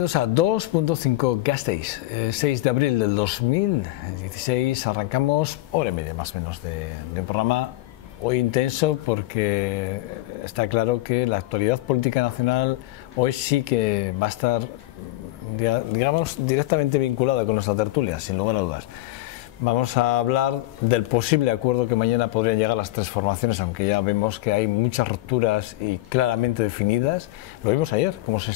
A 2.5 Gasteiz, 6 de abril del 2016 arrancamos hora y media más o menos de un programa hoy intenso porque está claro que la actualidad política nacional hoy sí que va a estar, digamos, directamente vinculada con nuestra tertulia, sin lugar a dudas. Vamos a hablar del posible acuerdo que mañana podrían llegar las tres formaciones, aunque ya vemos que hay muchas rupturas y claramente definidas. Lo vimos ayer, cómo se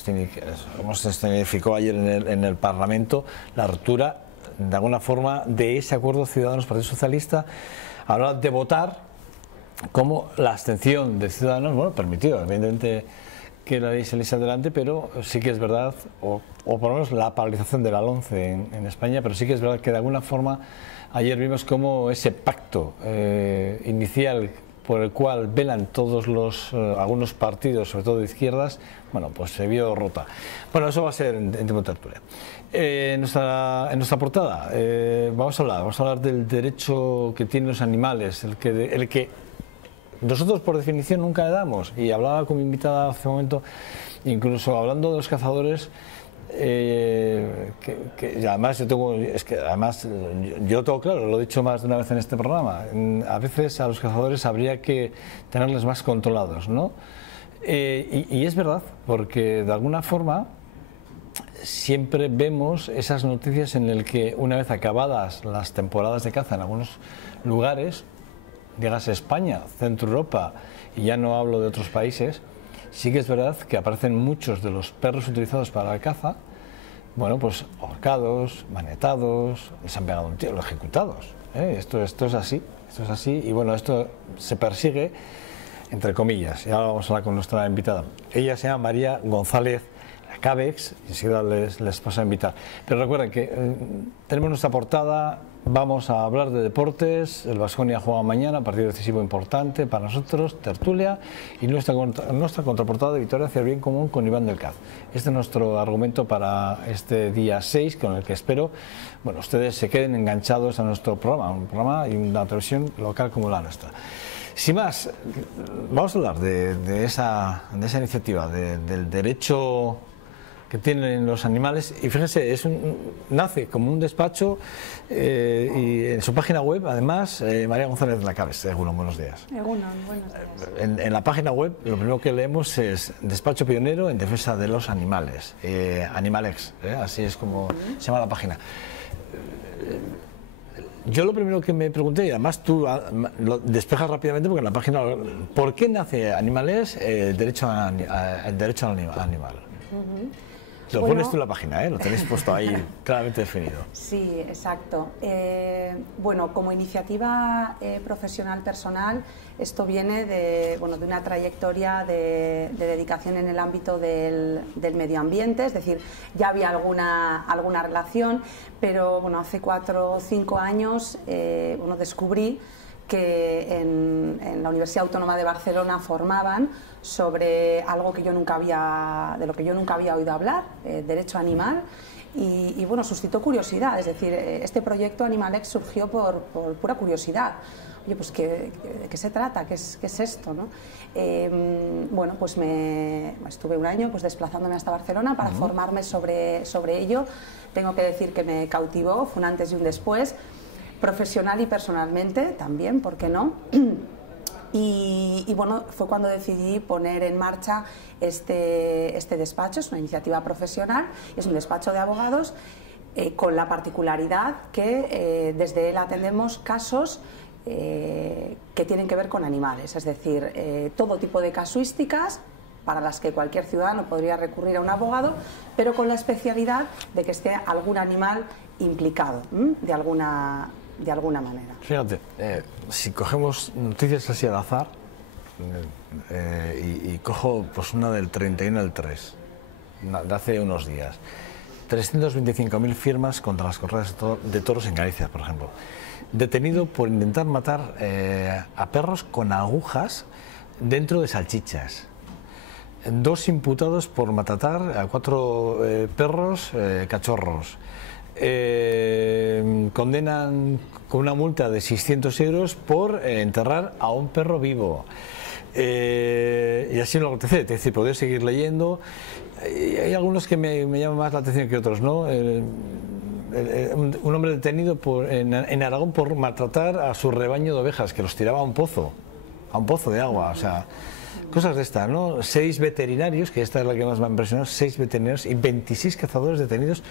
escenificó ayer en el Parlamento la ruptura, de alguna forma, de ese acuerdo Ciudadanos-Partido Socialista a la hora de votar, como la abstención de Ciudadanos, bueno, permitió, evidentemente, que la ley saliese adelante, pero sí que es verdad, o por lo menos la paralización de la LOMCE en España, pero sí que es verdad que de alguna forma ayer vimos cómo ese pacto inicial por el cual velan todos algunos partidos, sobre todo de izquierdas, bueno, pues se vio rota. Bueno, eso va a ser en tiempo de tertulia. En nuestra portada vamos a hablar del derecho que tienen los animales, el que nosotros por definición nunca le damos, y hablaba con mi invitada hace un momento, incluso hablando de los cazadores, que además yo lo tengo claro, lo he dicho más de una vez en este programa, a veces a los cazadores habría que tenerles más controlados, ¿no? Y es verdad, porque de alguna forma siempre vemos esas noticias en las que una vez acabadas las temporadas de caza en algunos lugares, llegas a España, Centro Europa, y ya no hablo de otros países, sí que es verdad que aparecen muchos de los perros utilizados para la caza, bueno, pues ahorcados, manetados, les han pegado un tiro, ejecutados. Esto es así, y bueno, esto se persigue, entre comillas, y ahora vamos a hablar con nuestra invitada. Ella se llama María González Cabex, y enseguida les paso a invitar. Pero recuerden que tenemos nuestra portada, vamos a hablar de deportes, el Baskonia juega mañana, partido decisivo importante para nosotros, tertulia, y nuestra contraportada de Victoria hacia el bien común con Iván del Caz. Este es nuestro argumento para este día 6, con el que espero, bueno, ustedes se queden enganchados a nuestro programa, un programa y una televisión local como la nuestra. Sin más, vamos a hablar de esa iniciativa, del derecho que tienen los animales, y fíjense, nace como un despacho y en su página web, además, María González de la Cabez, buenos días. Buenos días. En la página web lo primero que leemos es despacho pionero en defensa de los animales, Animalex, así es como se llama la página. Yo lo primero que me pregunté, y además tú lo despejas rápidamente porque en la página, ¿por qué nace Animalex el derecho al animal? Lo pones tú en la página, lo tenéis puesto ahí claramente definido. Sí, exacto. Bueno, como iniciativa profesional personal, esto viene de una trayectoria de dedicación en el ámbito del medio ambiente, es decir, ya había alguna relación, pero bueno, hace 4 o 5 años descubrí que en la Universidad Autónoma de Barcelona formaban sobre algo de lo que yo nunca había oído hablar, derecho animal, y bueno, suscitó curiosidad, es decir, este proyecto Animalex surgió por pura curiosidad. Oye, pues ¿de qué se trata? ¿Qué es esto, no? Bueno, pues estuve un año desplazándome hasta Barcelona para formarme sobre ello. Tengo que decir que me cautivó, fue un antes y un después, profesional y personalmente también, ¿por qué no? Y bueno, fue cuando decidí poner en marcha este despacho. Es una iniciativa profesional, es un despacho de abogados con la particularidad que desde él atendemos casos que tienen que ver con animales, es decir, todo tipo de casuísticas para las que cualquier ciudadano podría recurrir a un abogado, pero con la especialidad de que esté algún animal implicado de alguna manera. Fíjate, si cogemos noticias así al azar, y cojo pues una del 31 del 3, de hace unos días, 325.000 firmas contra las corridas de toros en Galicia, por ejemplo. Detenido por intentar matar a perros con agujas dentro de salchichas. 2 imputados por maltratar a 4 perros cachorros. Condenan con una multa de 600 euros por enterrar a un perro vivo. Y así lo acontece, es decir, podéis seguir leyendo. hay algunos que me llaman más la atención que otros, ¿no? Un hombre detenido en Aragón por maltratar a su rebaño de ovejas, que los tiraba a un pozo de agua, o sea, cosas de estas, ¿no? 6 veterinarios, que esta es la que más me ha impresionado, 6 veterinarios y 26 cazadores detenidos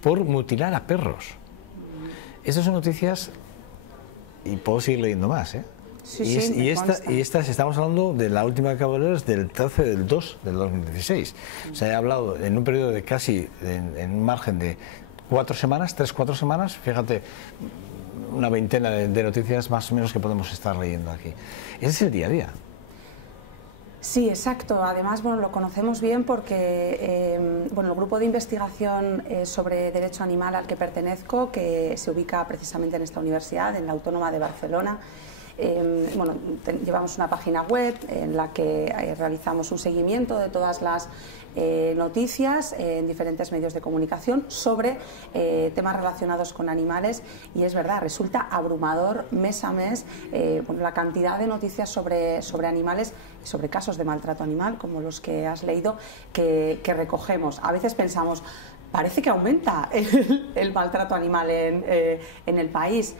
por mutilar a perros. Estas son noticias, y puedo seguir leyendo más, ¿eh? Sí, y estas estamos hablando de la última que acabo de leer, es del 13 del 2 del 2016. O sea, he hablado en un periodo de casi, en un margen de 4 semanas, 3-4 semanas, fíjate, una veintena de noticias más o menos que podemos estar leyendo aquí. Ese es el día a día. Sí, exacto. Además, bueno, lo conocemos bien porque bueno, el grupo de investigación sobre derecho animal al que pertenezco, que se ubica precisamente en esta universidad, en la Autónoma de Barcelona, bueno, llevamos una página web en la que realizamos un seguimiento de todas las noticias en diferentes medios de comunicación sobre temas relacionados con animales, y es verdad, resulta abrumador mes a mes bueno, la cantidad de noticias sobre animales, sobre casos de maltrato animal como los que has leído, que recogemos. A veces pensamos, parece que aumenta el maltrato animal en el país.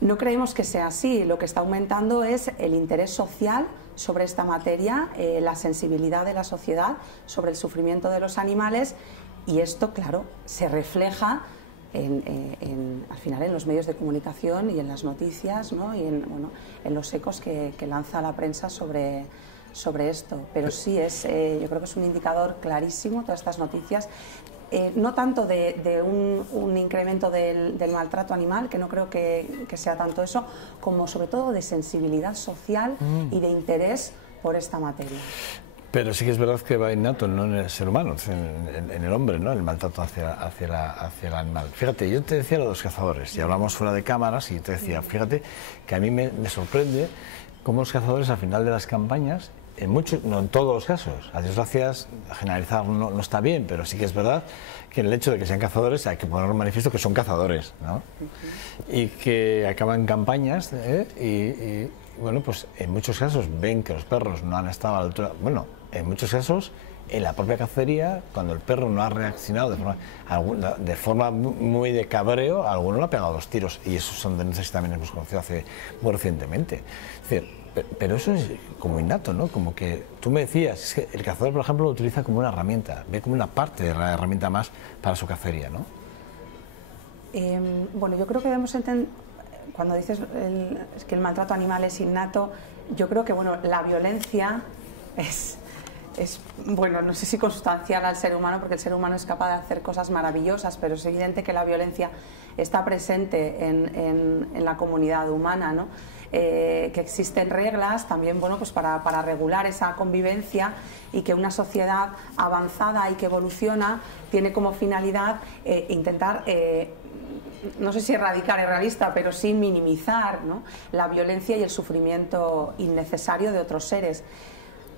No creemos que sea así. Lo que está aumentando es el interés social sobre esta materia, la sensibilidad de la sociedad sobre el sufrimiento de los animales, y esto, claro, se refleja al final en los medios de comunicación y en las noticias, ¿no? Y bueno, en los ecos que lanza la prensa sobre esto. Pero sí, yo creo que es un indicador clarísimo todas estas noticias. No tanto de un incremento del maltrato animal, que no creo que sea tanto eso, como sobre todo de sensibilidad social y de interés por esta materia. Pero sí que es verdad que va innato, no en el ser humano, en el hombre, ¿no? El maltrato hacia el animal. Fíjate, yo te decía lo de los cazadores, y hablamos fuera de cámaras, y te decía, fíjate que a mí me sorprende cómo los cazadores al final de las campañas, en muchos, no en todos los casos, a Dios gracias, generalizar no está bien, pero sí que es verdad que en el hecho de que sean cazadores hay que poner en manifiesto que son cazadores, ¿no? Y que acaban campañas, y bueno, pues en muchos casos ven que los perros no han estado a la altura, bueno, en muchos casos en la propia cacería, cuando el perro no ha reaccionado de forma muy de cabreo, alguno le ha pegado 2 tiros, y esos son denuncias que también hemos conocido muy recientemente. Es decir, pero eso es como innato, ¿no? Como que tú me decías, es que el cazador, por ejemplo, lo utiliza como una herramienta, ve como una parte de la herramienta más para su cacería, ¿no? Bueno, yo creo que debemos entender, cuando dices que el maltrato animal es innato, yo creo que, bueno, la violencia es, bueno, no sé si consustancial al ser humano, porque el ser humano es capaz de hacer cosas maravillosas, pero es evidente que la violencia está presente en la comunidad humana, ¿no? Que existen reglas también, bueno, pues para regular esa convivencia, y que una sociedad avanzada y que evoluciona tiene como finalidad intentar, no sé si erradicar es realista, pero sí minimizar, ¿no?, la violencia y el sufrimiento innecesario de otros seres.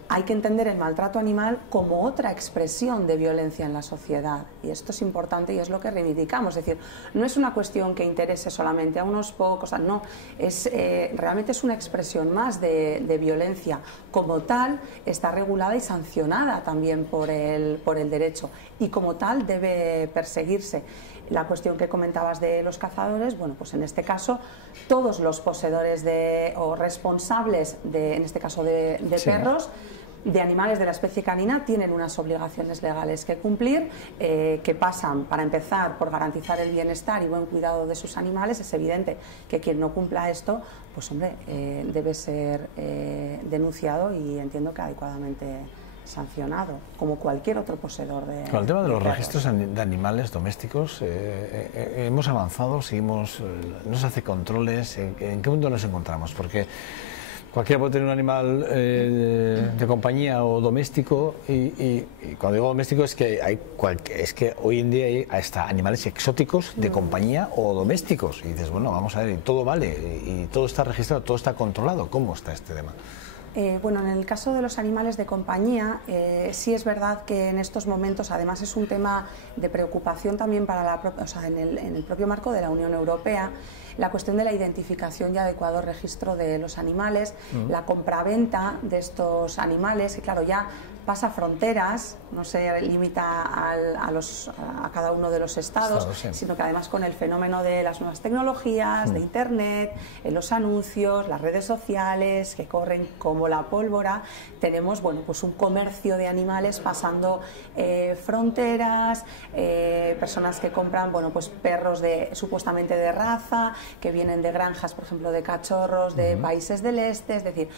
Hay que entender el maltrato animal como otra expresión de violencia en la sociedad, y esto es importante y es lo que reivindicamos. Es decir, no es una cuestión que interese solamente a unos pocos, no, realmente es una expresión más de violencia. Como tal, está regulada y sancionada también por el derecho, y como tal debe perseguirse. La cuestión que comentabas de los cazadores, bueno, pues en este caso todos los poseedores o responsables en este caso de sí, perros, de animales de la especie canina, tienen unas obligaciones legales que cumplir, que pasan, para empezar, por garantizar el bienestar y buen cuidado de sus animales. Es evidente que quien no cumpla esto, pues hombre, debe ser denunciado y entiendo que adecuadamente sancionado, como cualquier otro poseedor de... Con el tema de los registros de animales domésticos, hemos avanzado, seguimos, no se hace controles. ¿En qué mundo nos encontramos? Porque cualquiera puede tener un animal de compañía o doméstico, y cuando digo doméstico es que es que hoy en día hay hasta animales exóticos de compañía o domésticos, y dices, bueno, vamos a ver, y todo vale, y todo está registrado, todo está controlado. ¿Cómo está este tema? Bueno, en el caso de los animales de compañía, sí es verdad que en estos momentos, además, es un tema de preocupación también para en el propio marco de la Unión Europea, la cuestión de la identificación y adecuado registro de los animales, la compraventa de estos animales, y claro, ya pasa fronteras, no se limita a cada uno de los estados, sino que además con el fenómeno de las nuevas tecnologías, de Internet, los anuncios, las redes sociales que corren como la pólvora, tenemos bueno, pues un comercio de animales pasando fronteras, personas que compran bueno, pues perros supuestamente de raza, que vienen de granjas, por ejemplo, de cachorros de países del este, es decir,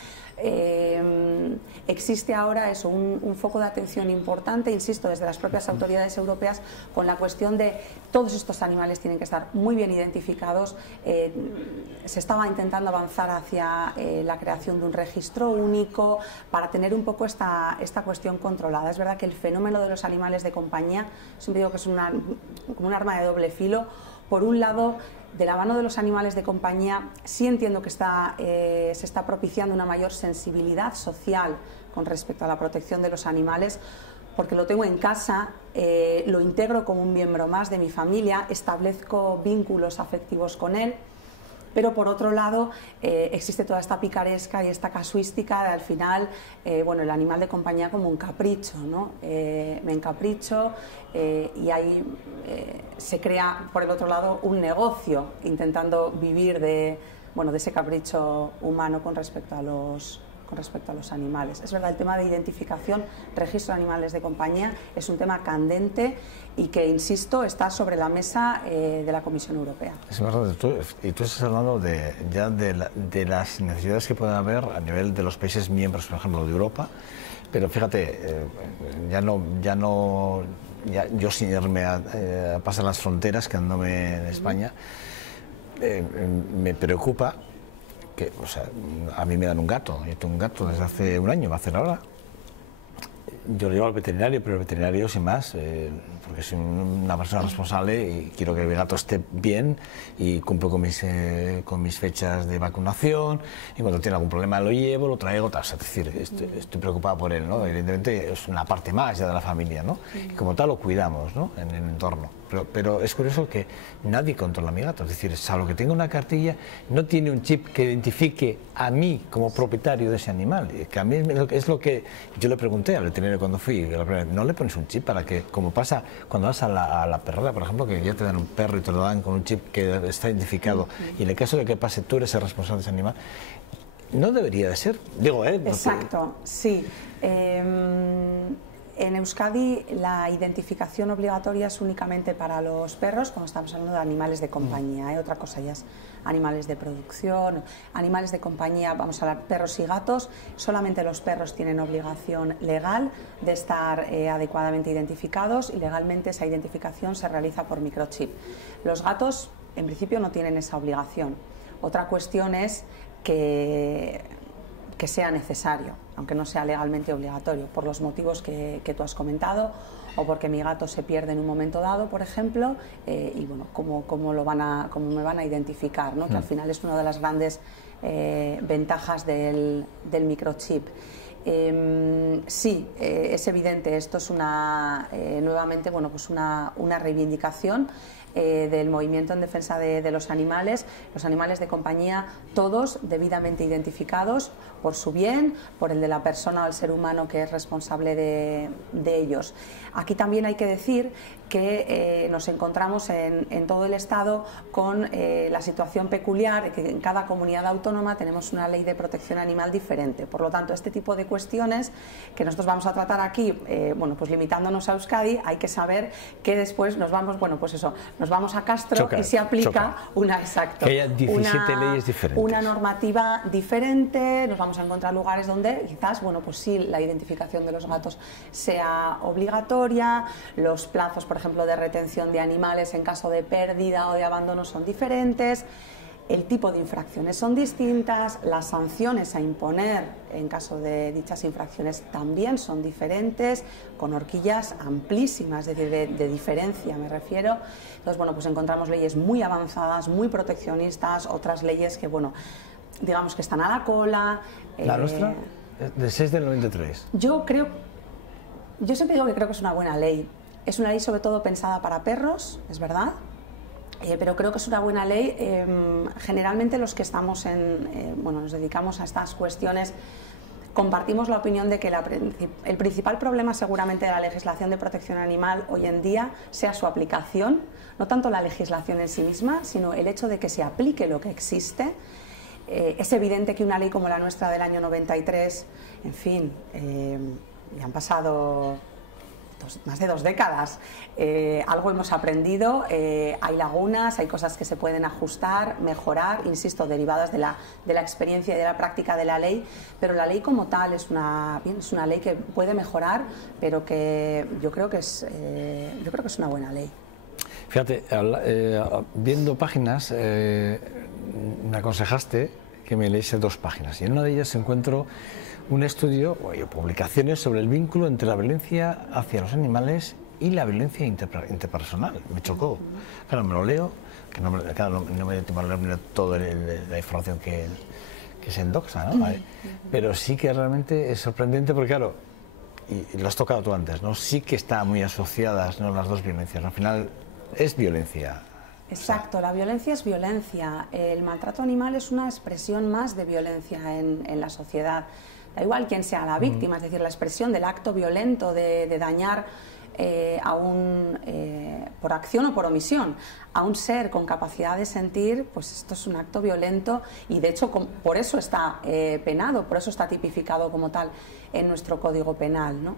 existe ahora eso, un foco de atención importante, insisto, desde las propias autoridades europeas, con la cuestión de todos estos animales tienen que estar muy bien identificados. Se estaba intentando avanzar hacia la creación de un registro único para tener un poco esta cuestión controlada. Es verdad que el fenómeno de los animales de compañía, siempre digo que es como un arma de doble filo. Por un lado, de la mano de los animales de compañía, sí entiendo que se está propiciando una mayor sensibilidad social con respecto a la protección de los animales, porque lo tengo en casa, lo integro como un miembro más de mi familia, establezco vínculos afectivos con él. Pero por otro lado existe toda esta picaresca y esta casuística de al final, bueno, el animal de compañía como un capricho, ¿no? Me encapricho y ahí se crea por el otro lado un negocio intentando vivir de ese capricho humano con respecto a los animales. Es verdad, el tema de identificación, registro de animales de compañía es un tema candente y que, insisto, está sobre la mesa de la Comisión Europea. Es verdad, y tú estás hablando de las necesidades que pueden haber a nivel de los países miembros, por ejemplo, de Europa, pero fíjate, yo sin irme a pasar las fronteras, quedándome en España, me preocupa que, o sea, a mí me dan un gato, yo tengo un gato desde hace un año, va a hacer ahora. Yo lo llevo al veterinario, pero el veterinario sin más, porque soy una persona responsable y quiero que el gato esté bien y cumplo con mis fechas de vacunación, y cuando tiene algún problema lo llevo, lo traigo, tal. Es decir, estoy preocupado por él, ¿no? Evidentemente es una parte más ya de la familia, ¿no? Y como tal lo cuidamos, ¿no? En el entorno. Pero es curioso que nadie controla a mi gato, es decir, salvo que tenga una cartilla, no tiene un chip que identifique a mí como propietario de ese animal, que a mí es lo que yo le pregunté al veterinario cuando fui, no le pones un chip para que, como pasa cuando vas a la perrera, por ejemplo, que ya te dan un perro y te lo dan con un chip que está identificado, y en el caso de que pase tú eres el responsable de ese animal, no debería de ser, digo, Exacto, sí. En Euskadi la identificación obligatoria es únicamente para los perros cuando estamos hablando de animales de compañía, otra cosa ya es animales de producción, animales de compañía, vamos a hablar perros y gatos, solamente los perros tienen obligación legal de estar adecuadamente identificados y legalmente esa identificación se realiza por microchip. Los gatos en principio no tienen esa obligación. Otra cuestión es que sea necesario, aunque no sea legalmente obligatorio, por los motivos que tú has comentado, o porque mi gato se pierde en un momento dado, por ejemplo, y bueno, cómo me van a identificar, ¿no? Que al final es una de las grandes ventajas del microchip. Sí, es evidente, esto es nuevamente pues una reivindicación del movimiento en defensa de los animales de compañía, todos debidamente identificados por su bien, por el de la persona o el ser humano que es responsable de ellos. Aquí también hay que decir que nos encontramos en todo el Estado con la situación peculiar, que en cada comunidad autónoma tenemos una ley de protección animal diferente. Por lo tanto, este tipo de cuestiones que nosotros vamos a tratar aquí, pues limitándonos a Euskadi, hay que saber que después nos vamos, nos vamos a Castro y se aplica una 17 leyes diferentes. Una normativa diferente, nos vamos a encontrar lugares donde quizás, pues sí, la identificación de los gatos sea obligatoria, los plazos, por ejemplo, de retención de animales en caso de pérdida o de abandono son diferentes, el tipo de infracciones son distintas, las sanciones a imponer en caso de dichas infracciones también son diferentes, con horquillas amplísimas, es decir, de diferencia me refiero. Entonces, pues encontramos leyes muy avanzadas, muy proteccionistas, otras leyes que, digamos que están a la cola. ¿La nuestra? ¿De 6 del 93? Yo siempre digo que creo que es una buena ley. Es una ley sobre todo pensada para perros, es verdad, pero creo que es una buena ley. Generalmente los que estamos nos dedicamos a estas cuestiones, compartimos la opinión de que el principal problema seguramente de la legislación de protección animal hoy en día sea su aplicación, no tanto la legislación en sí misma, sino el hecho de que se aplique lo que existe. Es evidente que una ley como la nuestra del año 93, en fin, ya han pasado más de 2 décadas, algo hemos aprendido, hay lagunas, hay cosas que se pueden ajustar, mejorar, insisto, derivadas de la experiencia y de la práctica de la ley, pero la ley como tal es una ley que puede mejorar, pero que yo creo que es una buena ley. Fíjate, viendo páginas, me aconsejaste que me leyese 2 páginas y en una de ellas encuentro un estudio o publicaciones sobre el vínculo entre la violencia hacia los animales y la violencia interpersonal. Me chocó. Claro, me lo leo, que no me dio tiempo a leerme toda la información que se endoxa, ¿no? Pero sí que realmente es sorprendente porque, claro, y lo has tocado tú antes, ¿no? Sí que están muy asociadas, ¿no?, las 2 violencias. Al final es violencia. Exacto, la violencia es violencia. El maltrato animal es una expresión más de violencia en la sociedad. Da igual quién sea la víctima, es decir, la expresión del acto violento de dañar por acción o por omisión a un ser con capacidad de sentir, pues esto es un acto violento y de hecho por eso está penado, por eso está tipificado como tal en nuestro Código Penal, ¿no?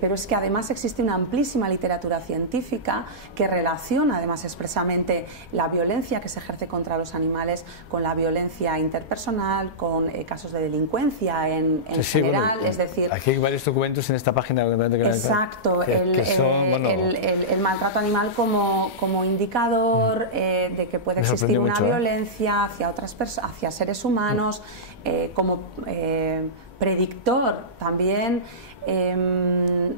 Pero es que además existe una amplísima literatura científica que relaciona además expresamente la violencia que se ejerce contra los animales con la violencia interpersonal, con casos de delincuencia en general, bueno, es decir... Aquí hay varios documentos en esta página. Exacto, el maltrato animal como indicador de que puede existir una violencia hacia hacia seres humanos, como predictor también.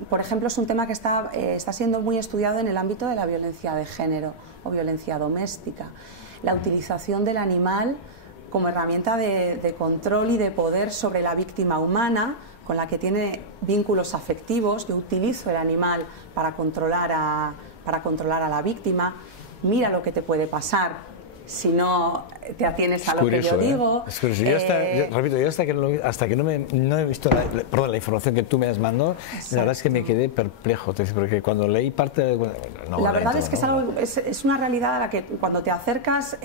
Por ejemplo, es un tema que está siendo muy estudiado en el ámbito de la violencia de género o violencia doméstica. La utilización del animal como herramienta de control y de poder sobre la víctima humana, con la que tiene vínculos afectivos. Yo utilizo el animal para controlar a la víctima. Mira lo que te puede pasar si no te atienes a lo que yo digo. Es curioso. Yo hasta que no he visto la información que tú me has mandado, la verdad es que me quedé perplejo, porque cuando leí parte de... la verdad es que es una realidad a la que cuando te acercas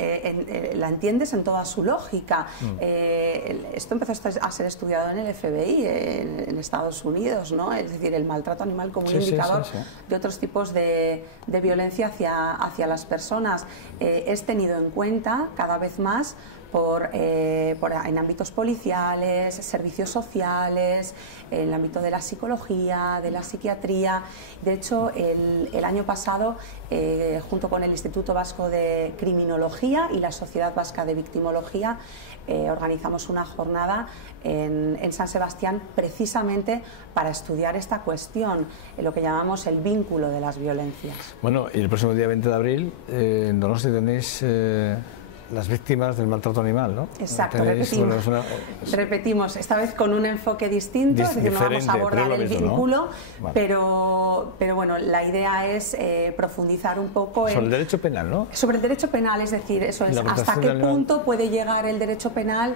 la entiendes en toda su lógica. Esto empezó a ser estudiado en el FBI en Estados Unidos, ¿no? Es decir, el maltrato animal como un indicador de otros tipos de violencia hacia las personas. Es tenido en cuenta cada vez más en ámbitos policiales, servicios sociales, en el ámbito de la psicología, de la psiquiatría. De hecho, el año pasado, junto con el Instituto Vasco de Criminología y la Sociedad Vasca de Victimología, organizamos una jornada en San Sebastián precisamente para estudiar esta cuestión, lo que llamamos el vínculo de las violencias. Bueno, y el próximo día 20 de abril en Donosti tenéis las víctimas del maltrato animal, ¿no? Exacto, repetimos, esta vez con un enfoque distinto, es decir, no vamos a abordar el vínculo, ¿no? Pero bueno, la idea es profundizar un poco sobre el derecho penal, ¿no? Sobre el derecho penal, es decir, eso es hasta qué punto puede llegar el derecho penal,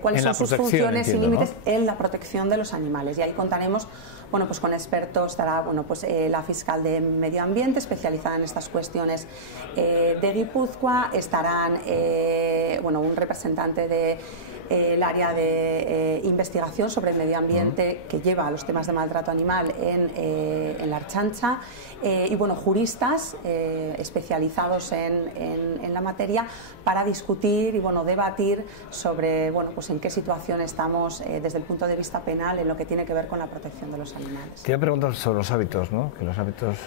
cuáles son sus funciones y límites, ¿no?, en la protección de los animales. Y ahí contaremos, bueno, pues con expertos, estará, bueno, pues la fiscal de Medio Ambiente especializada en estas cuestiones de Guipúzcoa, estarán bueno, un representante del área de investigación sobre el medio ambiente que lleva los temas de maltrato animal en la Archancha, y bueno, juristas especializados en la materia para discutir y bueno, debatir sobre bueno, pues en qué situación estamos desde el punto de vista penal en lo que tiene que ver con la protección de los animales. Quería preguntar sobre los hábitos, ¿no? Que los hábitos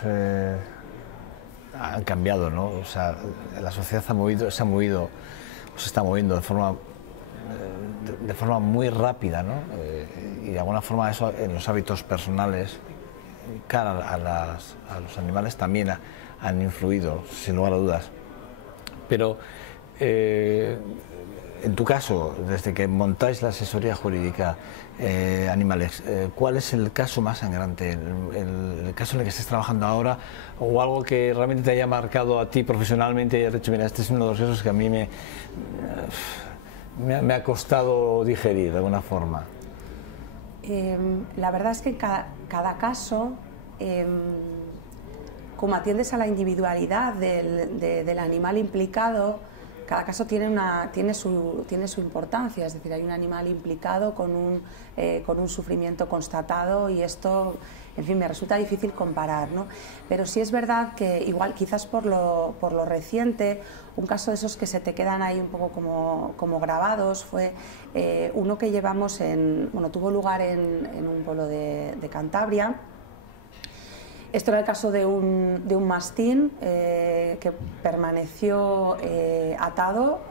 han cambiado, ¿no? O sea, la sociedad se está moviendo de forma muy rápida, ¿no? Y de alguna forma eso en los hábitos personales cara a los animales también han influido, sin lugar a dudas. Pero en tu caso, desde que montáis la asesoría jurídica animales, ¿cuál es el caso más sangrante, el caso en el que estés trabajando ahora, o algo que realmente te haya marcado a ti profesionalmente y hayas dicho, mira, este es uno de los casos que a mí me ha costado digerir de alguna forma? La verdad es que cada caso, como atiendes a la individualidad del animal implicado, cada caso tiene su importancia, es decir, hay un animal implicado con un sufrimiento constatado y esto, en fin, me resulta difícil comparar, ¿no? Pero sí es verdad que igual quizás por lo reciente, un caso de esos que se te quedan ahí un poco como grabados fue uno que llevamos tuvo lugar en un pueblo de Cantabria. Esto era el caso de un mastín que permaneció atado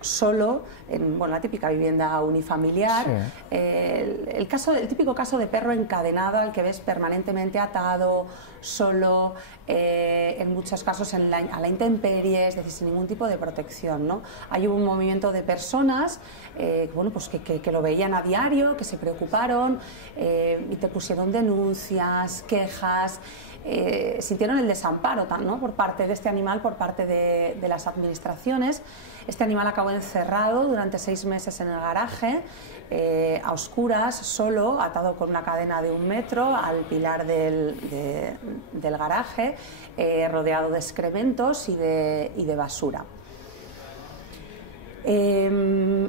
solo en la típica vivienda unifamiliar. Sí. El típico caso de perro encadenado al que ves permanentemente atado, solo, en muchos casos a la intemperie, es decir, sin ningún tipo de protección, ¿no? Hay un movimiento de personas que lo veían a diario, que se preocuparon y te pusieron denuncias, quejas. Sintieron el desamparo, ¿no?, por parte de este animal, por parte de las administraciones. Este animal acabó encerrado durante 6 meses en el garaje, a oscuras, solo, atado con una cadena de 1 metro al pilar del garaje, rodeado de excrementos y de basura.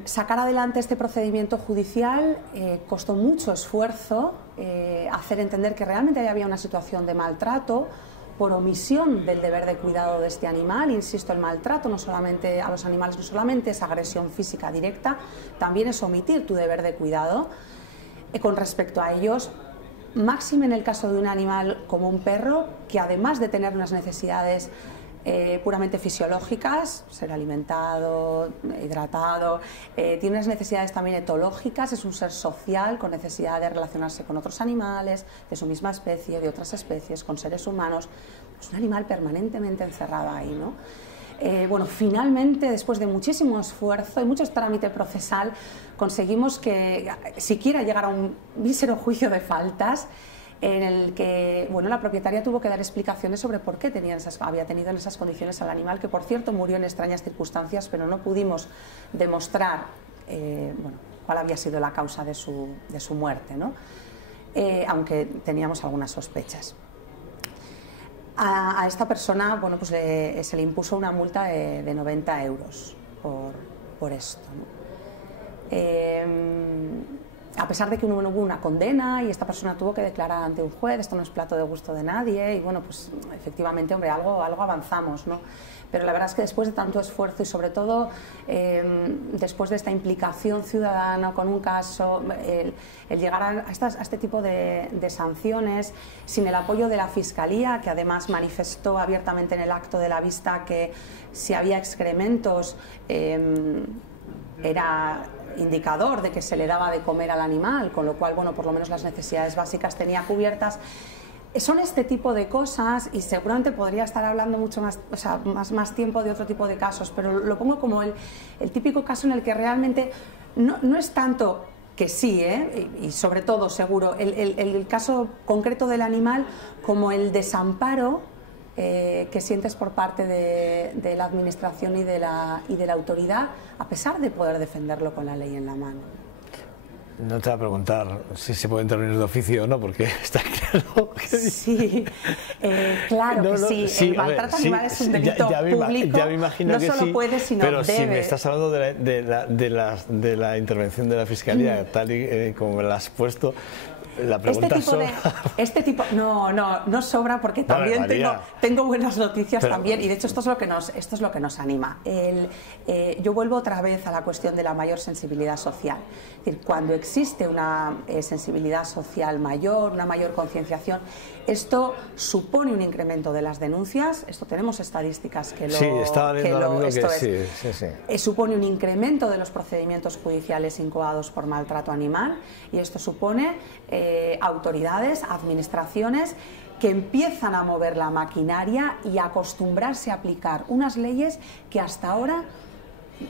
Sacar adelante este procedimiento judicial costó mucho esfuerzo, hacer entender que realmente había una situación de maltrato por omisión del deber de cuidado de este animal. Insisto, el maltrato no solamente a los animales, no solamente es agresión física directa, también es omitir tu deber de cuidado con respecto a ellos, máxime en el caso de un animal como un perro, que además de tener unas necesidades puramente fisiológicas, ser alimentado, hidratado, tiene unas necesidades también etológicas, es un ser social con necesidad de relacionarse con otros animales de su misma especie, de otras especies, con seres humanos. Es un animal permanentemente encerrado ahí, ¿no? Finalmente, después de muchísimo esfuerzo y mucho trámite procesal, conseguimos que siquiera llegara a un mísero juicio de faltas, en el que la propietaria tuvo que dar explicaciones sobre por qué había tenido en esas condiciones al animal, que por cierto murió en extrañas circunstancias, pero no pudimos demostrar cuál había sido la causa de su muerte, ¿no? Aunque teníamos algunas sospechas. A esta persona se le impuso una multa de 90 euros por esto, ¿no? A pesar de que no hubo una condena y esta persona tuvo que declarar ante un juez, esto no es plato de gusto de nadie y efectivamente, algo avanzamos, ¿no? Pero la verdad es que después de tanto esfuerzo y sobre todo después de esta implicación ciudadana con un caso, el llegar a este tipo de sanciones sin el apoyo de la Fiscalía, que además manifestó abiertamente en el acto de la vista que si había excrementos era indicador de que se le daba de comer al animal, con lo cual, por lo menos las necesidades básicas tenía cubiertas. Son este tipo de cosas y seguramente podría estar hablando mucho más tiempo de otro tipo de casos, pero lo pongo como el típico caso en el que realmente no es tanto que sí, y sobre todo seguro el caso concreto del animal como el desamparo que sientes por parte de la administración y de la autoridad, a pesar de poder defenderlo con la ley en la mano. No te voy a preguntar si se puede intervenir de oficio o no, porque está claro que... Sí, claro que sí. El maltrato animal es un delito público, ya me imagino no que solo sí, puede, sino pero debe. Si me estás hablando de la intervención de la Fiscalía, tal y como me la has puesto, la pregunta no sobra, porque también tengo buenas noticias también, y de hecho esto es lo que nos anima. Yo vuelvo otra vez a la cuestión de la mayor sensibilidad social. Es decir, cuando existe una sensibilidad social mayor, una mayor concienciación, esto supone un incremento de las denuncias. Esto tenemos estadísticas que lo... Sí, estaba viendo lo mismo que sí. Supone un incremento de los procedimientos judiciales incoados por maltrato animal, y esto supone autoridades, administraciones que empiezan a mover la maquinaria y a acostumbrarse a aplicar unas leyes que hasta ahora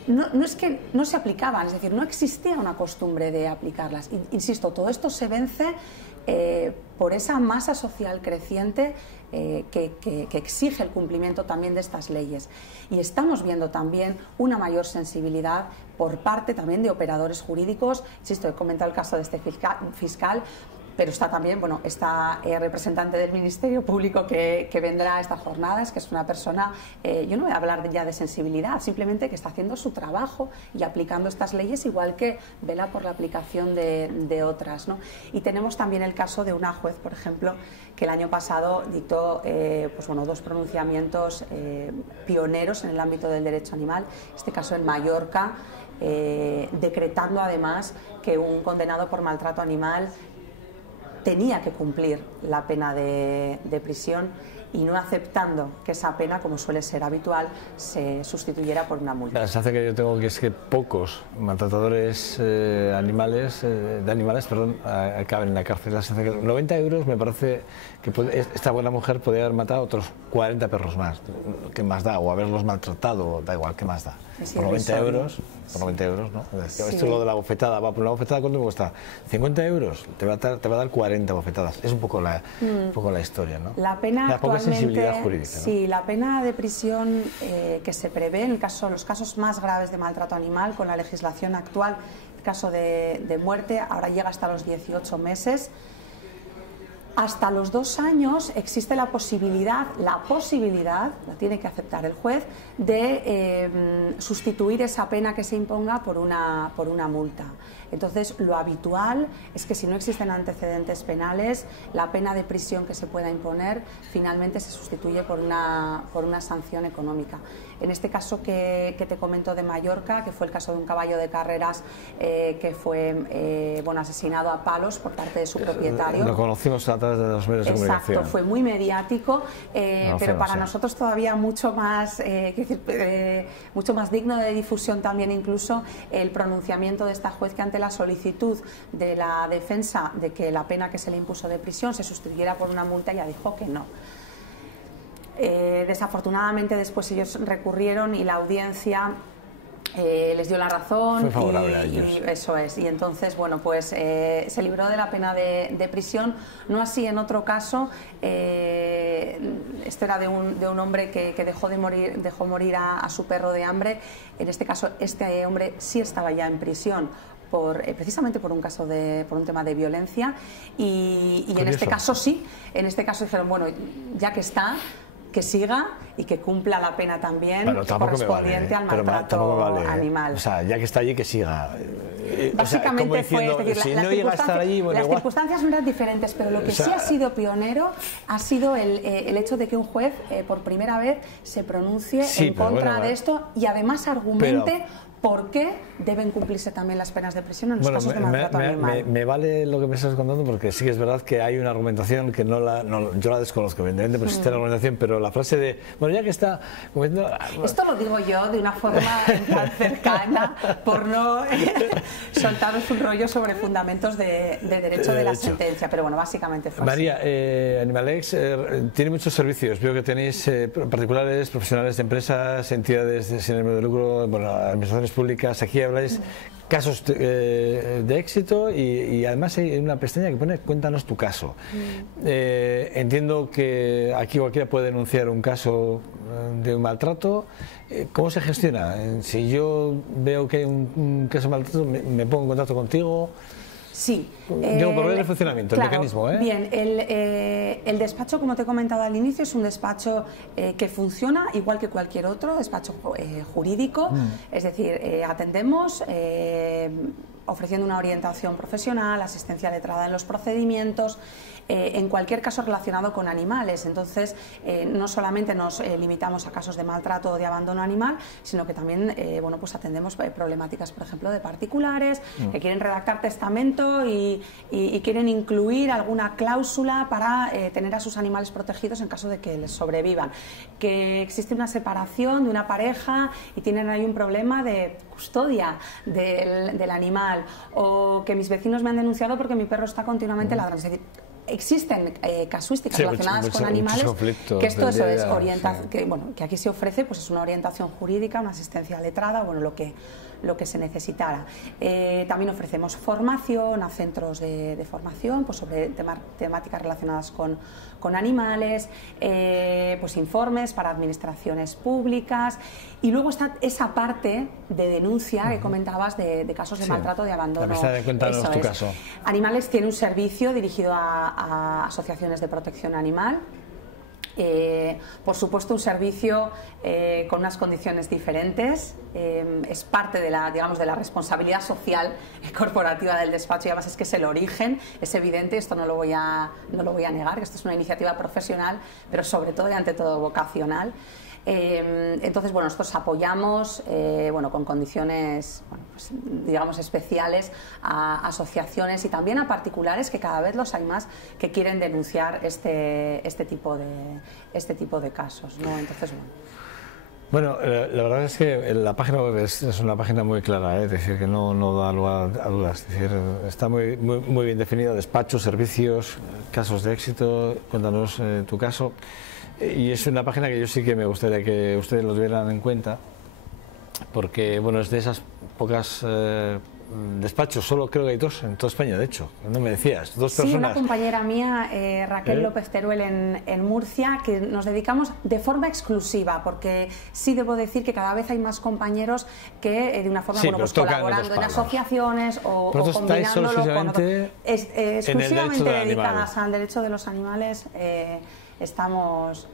no es que no se aplicaban, es decir, no existía una costumbre de aplicarlas. Insisto, todo esto se vence por esa masa social creciente que exige el cumplimiento también de estas leyes. Y estamos viendo también una mayor sensibilidad por parte también de operadores jurídicos. Insisto, he comentado el caso de este fiscal, pero está también, bueno, esta representante del Ministerio Público que vendrá a estas jornadas, que es una persona, yo no voy a hablar ya de sensibilidad, simplemente que está haciendo su trabajo y aplicando estas leyes, igual que vela por la aplicación de otras, ¿no? Y tenemos también el caso de una juez, por ejemplo, que el año pasado dictó pues bueno, 2 pronunciamientos pioneros en el ámbito del derecho animal, este caso en Mallorca, decretando además que un condenado por maltrato animal tenía que cumplir la pena de prisión y no aceptando que esa pena, como suele ser habitual, se sustituyera por una multa. La sensación que yo tengo que es que pocos maltratadores de animales acaben en la cárcel. La sensación que 90 euros me parece que esta buena mujer podría haber matado a otros 40 perros más. ¿Qué más da? O haberlos maltratado, da igual, ¿qué más da? Sí, por 90 euros, ¿no? Sí. Esto es lo de la bofetada. Va, por una bofetada, ¿cuánto me cuesta? 50 euros, te va a dar 40 bofetadas. Es un poco la historia, ¿no? La pena la poca sensibilidad jurídica, ¿no? Sí, la pena de prisión que se prevé en los casos más graves de maltrato animal con la legislación actual, el caso de muerte, ahora llega hasta los 18 meses. Hasta los 2 años existe la posibilidad, la tiene que aceptar el juez, de sustituir esa pena que se imponga por una multa. Entonces, lo habitual es que si no existen antecedentes penales, la pena de prisión que se pueda imponer finalmente se sustituye por una sanción económica. En este caso que te comento de Mallorca, que fue el caso de un caballo de carreras que fue asesinado a palos por parte de su propietario. Lo conocimos a través de los medios de comunicación. Exacto, fue muy mediático, pero para nosotros todavía mucho más digno de difusión también incluso el pronunciamiento de esta juez que ante la solicitud de la defensa de que la pena que se le impuso de prisión se sustituyera por una multa, ya dijo que no. Desafortunadamente después ellos recurrieron y la audiencia les dio la razón. Fue favorable a ellos. Y eso es, y entonces bueno, pues se libró de la pena de prisión, no así en otro caso. Esto era de un hombre que dejó morir a su perro de hambre. En este caso este hombre sí estaba ya en prisión precisamente por un tema de violencia y en este caso dijeron, bueno, ya que está, que siga y que cumpla la pena también correspondiente al maltrato animal. O sea, ya que está allí, que siga. Básicamente las las circunstancias no eran diferentes, pero lo que sí ha sido pionero ha sido el hecho de que un juez por primera vez se pronuncie en contra de esto y además argumente por qué deben cumplirse también las penas de prisión en los casos de maltrato animal. Me vale lo que me estás contando, porque sí que es verdad que hay una argumentación que yo la desconozco, evidentemente, pero existe la argumentación, pero la frase de, bueno, ya que está... Esto lo digo yo de una forma tan cercana, por no soltaros un rollo sobre fundamentos de derecho de la sentencia, pero bueno, básicamente fue María, Animalex tiene muchos servicios, veo que tenéis particulares, profesionales de empresas, entidades sin ánimo de lucro, bueno, administraciones públicas. Aquí habláis casos de éxito y además hay una pestaña que pone cuéntanos tu caso. Entiendo que aquí cualquiera puede denunciar un caso de un maltrato. ¿Cómo se gestiona? Si yo veo que hay un caso de maltrato, me pongo en contacto contigo. Sí. Digo, por ver el funcionamiento, claro, el mecanismo. Bien, el despacho, como te he comentado al inicio, es un despacho que funciona igual que cualquier otro despacho jurídico. Es decir, atendemos ofreciendo una orientación profesional, asistencia letrada en los procedimientos, en cualquier caso relacionado con animales. Entonces, no solamente nos limitamos a casos de maltrato o de abandono animal, sino que también pues atendemos problemáticas, por ejemplo, de particulares que quieren redactar testamento y quieren incluir alguna cláusula para tener a sus animales protegidos en caso de que les sobrevivan. Que existe una separación de una pareja y tienen ahí un problema de custodia del animal, o que mis vecinos me han denunciado porque mi perro está continuamente ladrando. Es decir, existen casuísticas relacionadas con animales, que esto es orientación, que aquí se ofrece, pues es una orientación jurídica, una asistencia letrada, bueno, lo que lo que se necesitara. También ofrecemos formación a centros de formación, pues sobre temáticas relacionadas con animales, pues informes para administraciones públicas, y luego está esa parte de denuncia que comentabas de casos de maltrato, de abandono. Cuéntanos tu caso. Animales tiene un servicio dirigido a asociaciones de protección animal. Por supuesto, un servicio con unas condiciones diferentes, es parte de la, digamos, de la responsabilidad social corporativa del despacho, y además es que es el origen, es evidente, esto no lo voy a negar, que esto es una iniciativa profesional, pero sobre todo y ante todo vocacional. Entonces, bueno, nosotros apoyamos con condiciones, pues, digamos, especiales a asociaciones y también a particulares, que cada vez los hay más, que quieren denunciar este tipo de casos, ¿no? Entonces, bueno, la verdad es que la página web es una página muy clara, es decir, que no da lugar a dudas, es decir, está muy bien definida: despachos, servicios, casos de éxito. Cuéntanos tu caso. Y es una página que yo sí que me gustaría que ustedes lo tuvieran en cuenta, porque bueno, es de esas pocas despachos, solo creo que hay 2 en toda España, de hecho, no me decías, 2 personas. Sí, una compañera mía, Raquel López Teruel, en Murcia, que nos dedicamos de forma exclusiva, porque sí debo decir que cada vez hay más compañeros que de una forma, pues colaborando en asociaciones o combinándolo con otros, exclusivamente dedicadas al derecho de los animales. Estamos,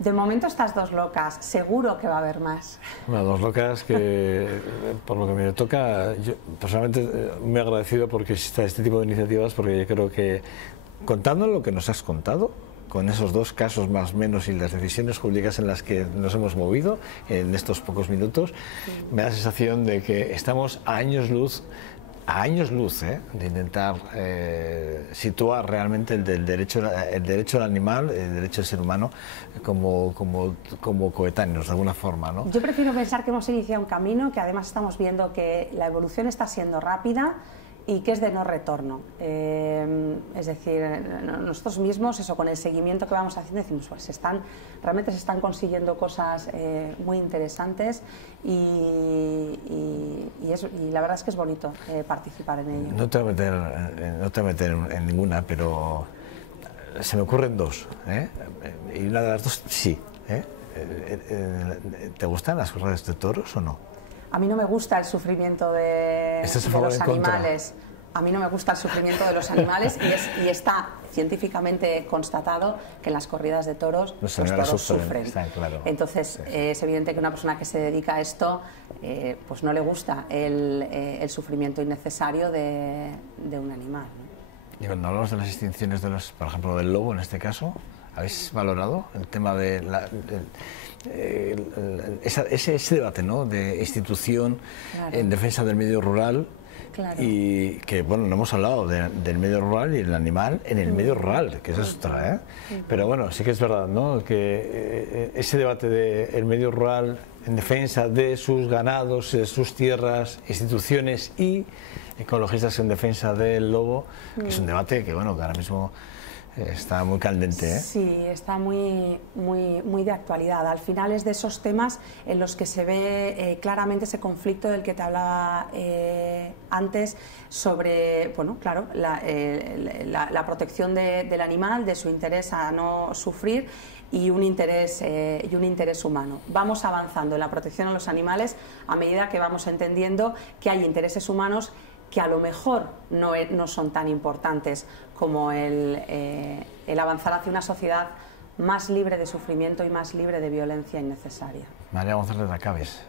de momento, estas 2 locas, seguro que va a haber más. Bueno, 2 locas que, por lo que me toca, yo personalmente muy agradecido porque exista este tipo de iniciativas, porque yo creo que, contando lo que nos has contado, con esos 2 casos más o menos y las decisiones jurídicas en las que nos hemos movido en estos pocos minutos, me da la sensación de que estamos a años luz de intentar situar realmente el derecho al animal, el derecho del ser humano como coetáneos de alguna forma, ¿no? Yo prefiero pensar que hemos iniciado un camino, que además estamos viendo que la evolución está siendo rápida y que es de no retorno. Es decir, nosotros mismos, eso, con el seguimiento que vamos haciendo, decimos, pues realmente se están consiguiendo cosas muy interesantes, y la verdad es que es bonito participar en ello. No te voy a meter en ninguna, pero se me ocurren 2, y una de las 2 sí. ¿Te gustan las corridas de toros o no? A mí no me gusta el sufrimiento de los animales. A mí no me gusta el sufrimiento de los animales, y está científicamente constatado que en las corridas de toros los toros sufren. Claro. Entonces, sí, es evidente que una persona que se dedica a esto pues no le gusta el sufrimiento innecesario de un animal, ¿no? Y cuando hablamos de las extinciones por ejemplo, del lobo en este caso, ¿habéis valorado el tema de ese debate, ¿no?, de institución en defensa del medio rural? Claro. Y que, bueno, no hemos hablado del medio rural y el animal en el medio rural, que esa es otra, Pero bueno, sí que es verdad, ¿no?, que ese debate del medio rural en defensa de sus ganados, de sus tierras, instituciones, y ecologistas en defensa del lobo, que es un debate que, bueno, que ahora mismo está muy candente, Sí, está muy de actualidad. Al final es de esos temas en los que se ve claramente ese conflicto del que te hablaba antes, sobre, bueno, claro, la protección del animal, de su interés a no sufrir, y un interés humano. Vamos avanzando en la protección a los animales a medida que vamos entendiendo que hay intereses humanos que a lo mejor no son tan importantes como el avanzar hacia una sociedad más libre de sufrimiento y más libre de violencia innecesaria. María González Lacaves,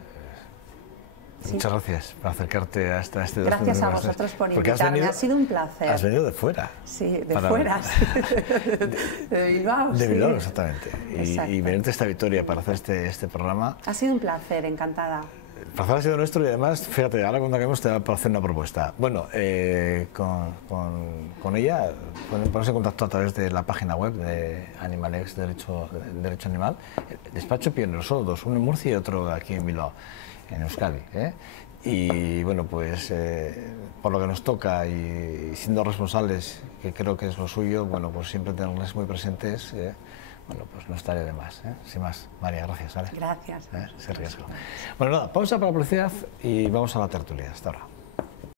¿sí? Muchas gracias por acercarte a este Gracias a vosotros por invitarme, ha sido un placer. Has venido de fuera. Sí, de fuera. De Bilbao. De Bilbao, exactamente. Y venirte a esta Vitoria para hacer este programa. Ha sido un placer, encantada. El placer ha sido nuestro, y además, fíjate, ahora cuando acabemos te va a hacer una propuesta. Bueno, con ella ponemos en contacto a través de la página web de Animalex, Derecho Animal. Despacho pionero, solo 2, uno en Murcia y otro aquí en Bilbao, en Euskadi. Y bueno, pues por lo que nos toca, y siendo responsables, que creo que es lo suyo, bueno, pues siempre tenerles muy presentes. bueno, pues no estaría de más, ¿eh? Sin más, María, gracias. ¿Vale? Gracias. Ese riesgo. Bueno, nada, pausa para la publicidad y vamos a la tertulia. Hasta ahora.